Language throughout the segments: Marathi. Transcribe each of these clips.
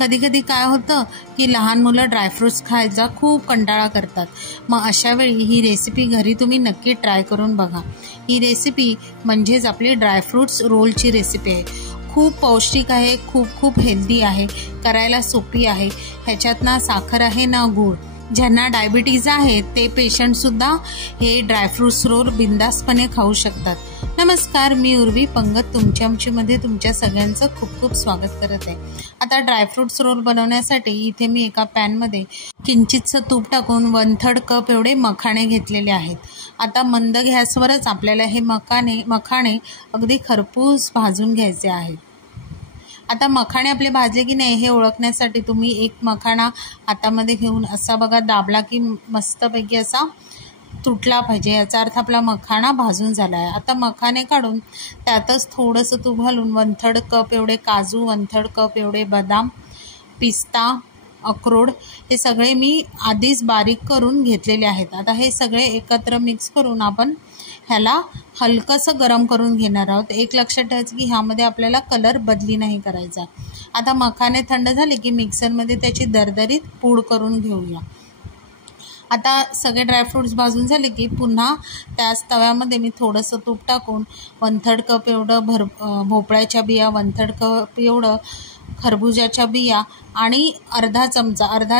कधी कधी काय होतं की लहान मुलं ड्रायफ्रुट्स खायचा खूप कंटाळा करतात। मग अशा वेळी ही रेसिपी घरी तुम्ही नक्की ट्राय करून बघा। ही रेसिपी म्हणजेच आपली ड्रायफ्रुट्स रोलची रेसिपी आहे। खूप पौष्टिक आहे, खूप हेल्दी आहे, करायला सोपी आहे। ह्याच्यात ना साखर आहे ना गूळ। ज्यांना डायबिटीज आहे ते पेशंटसुद्धा हे ड्रायफ्रुट्स रोल बिंदासपणे खाऊ शकतात। नमस्कार, मी उर्वी पंगत तुमच्या आमचीमध्ये तुमच्या सगळ्यांचं खूप स्वागत करत आहे। आता ड्रायफ्रुट्स रोल बनवण्यासाठी इथे मी एका पॅनमध्ये किंचितचं तूप टाकून 1/3 कप एवढे मखाणे घेतलेले आहेत। आता मंद गॅसवरच आपल्याला हे मखाणे अगदी खरपूस भाजून घ्यायचे आहेत। आता मखाणे आपले भाजले की नाही हे ओळखण्यासाठी तुम्ही एक मखाणा हातामध्ये घेऊन असा बघा दाबला की मस्तपैकी असा तुटला पाहिजे, याचा अर्थ आपला मखाणा भाजून झाला आहे। आता मखाणे काढून त्यातच थोडंसं तूप घालून 1/3 कप एवढे काजू, 1/3 कप एवढे बदाम, पिस्ता, अक्रोड हे सगळे मी आधीच बारीक करून घेतलेले आहेत। आता हे सगळे एकत्र मिक्स करून आपण ह्याला हलकंसं गरम करून घेणार आहोत। एक लक्षात ठेवायचं की ह्यामध्ये आपल्याला कलर बदली नाही करायचा। आता मखाणे थंड झाले की मिक्सरमध्ये त्याची दरदरीत पूड करून घेऊया। आता सगळे ड्रायफ्रुट्स भाजून झाले की पुन्हा त्याच तव्यामध्ये मी थोडंसं तूप टाकून 1/3 कप एवढं भोपळ्याच्या बिया, 1/3 कप एवढं खरबुजाच्या बिया आणि अर्धा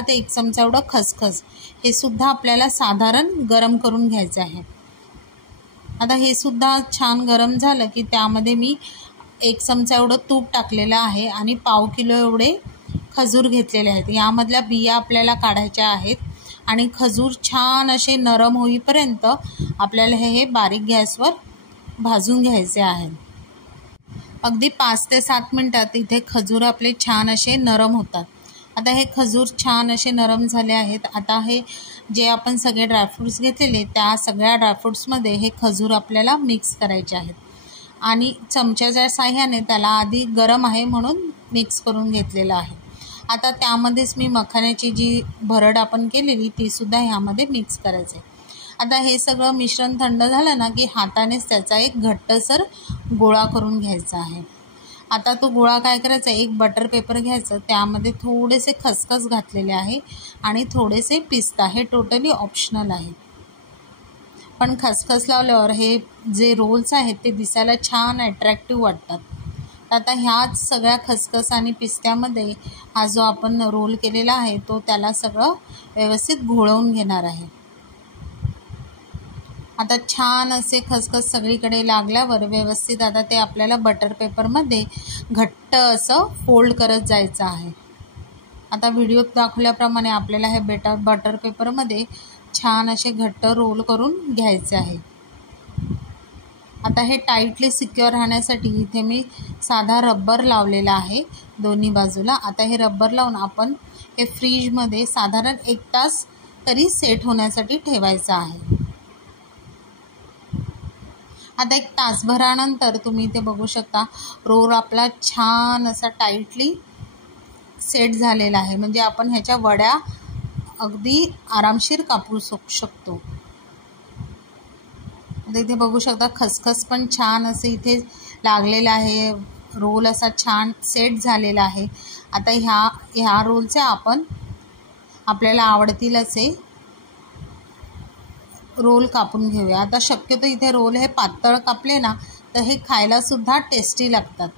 ते 1 चमचा एवढं खसखस हे सुद्धा आपल्याला साधारण गरम करून घ्यायचं आहे। आता हे सुद्धा छान गरम झालं की त्यामध्ये मी 1 चमचा एवढं तूप टाकलेलं आहे आणि पाव किलो एवढे खजूर घेतलेले आहेत। यामधल्या बिया आपल्याला काढायच्या आहेत आणि खजूर छान असे नरम होईपर्यंत आपल्याला हे बारीक गॅसवर भाजून घ्यायचे आहेत। अगदी 5 ते 7 मिनिटात इथे खजूर आपले छान असे नरम होतात। आता हे खजूर छान असे नरम झाले आहेत। आता हे जे आपण सगळे ड्रायफ्रुट्स घेतलेले त्या सगळ्या ड्रायफ्रुट्समध्ये हे खजूर आपल्याला मिक्स करायचे आहेत आणि चमच्याच्या साह्याने त्याला आधी गरम आहे म्हणून मिक्स करून घेतलेलं आहे। आता त्यामध्येच मी मखाण्याची जी भरड आपण केलेली ती सुद्धा ह्यामध्ये मिक्स करायचे। आता हे सगळं मिश्रण थंड झालं ना की हातानेच त्याचा एक घट्टसर गोळा करून घ्यायचा आहे। आता तो गोळा काय करायचा, एक बटर पेपर घ्यायचं, त्यामध्ये थोडेसे खसखस घातलेले आहे आणि थोडेसे पिस्ता, हे टोटली ऑप्शनल आहे, पण खसखस लावल्यावर हे जे रोल्स आहेत ते दिसायला छान अट्रॅक्टिव्ह वाटतात। आता ह्याच सगळ्या खसखस आणि पिस्त्यामध्ये हा जो आपण रोल केलेला आहे तो त्याला सगळं व्यवस्थित घोळवून घेणार आहे। आता छान असे खसखस सगळीकडे लागल्यावर व्यवस्थित आता ते आपल्याला बटर पेपरमध्ये घट्ट असं फोल्ड करत जायचं आहे। आता व्हिडिओत दाखवल्याप्रमाणे आपल्याला हे बटर पेपरमध्ये छान असे घट्ट रोल करून घ्यायचे आहे। आता हे टाईटली सिक्युअर राहण्यासाठी इथे मी साधा रबर लावलेला आहे दोन्ही बाजूला। आता हे रबर लावून आपण हे फ्रीजमध्ये साधारण 1 तास तरी सेट होण्यासाठी ठेवायचं आहे। आता 1 तासभरानंतर तुम्ही इथे बघू शकता रोल आपला छान असा टाईटली सेट झालेला आहे, म्हणजे आपण ह्याच्या वड्या अगदी आरामशीर कापू शकतो। आता इथे बघू शकता खसखस पण छान असे इथे लागलेला आहे, रोल असा छान सेट झालेला आहे। आता ह्या रोलचे आपण आपल्याला आवडतील असे रोल कापून घेऊया। आता शक्यतो इथे रोल हे पातळ कापले ना तर हे खायला सुद्धा टेस्टी लागतात।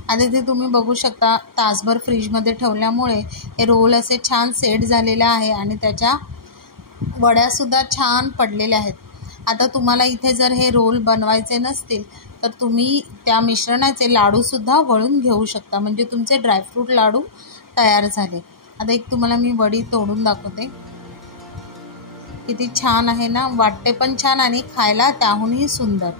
आता इथे तुम्ही बघू शकता तासभर फ्रीजमध्ये ठेवल्यामुळे हे रोल असे छान सेट झालेले आहे आणि त्याच्या वड्यासुद्धा छान पडलेल्या आहेत। आता तुम्हाला इथे जर हे रोल बनवायचे नसतील तर तुम्ही त्या मिश्रणाचे लाडूसुद्धा वळून घेऊ शकता, म्हणजे तुमचे ड्रायफ्रूट लाडू तयार झाले। आता एक तुम्हाला मी वडी तोडून दाखवते, किती छान आहे ना, वाटते पण छान आणि खायला त्याहूनही सुंदर।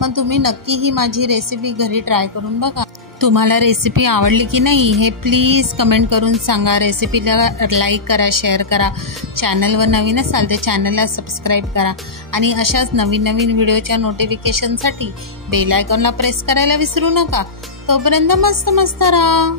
पण तुम्ही नक्की ही माझी रेसिपी घरी ट्राय करून बघा। तुम्हाला रेसिपी आवडली की नाही हे प्लीज कमेंट करून सांगा। रेसिपीला लाईक करा, शेअर करा, चॅनलवर नवीन असाल तर चॅनलला सबस्क्राईब करा आणि अशाच नवीन व्हिडिओच्या नोटिफिकेशनसाठी बेल आयकॉनला प्रेस करायला विसरू नका। तोपर्यंत मस्त राहा।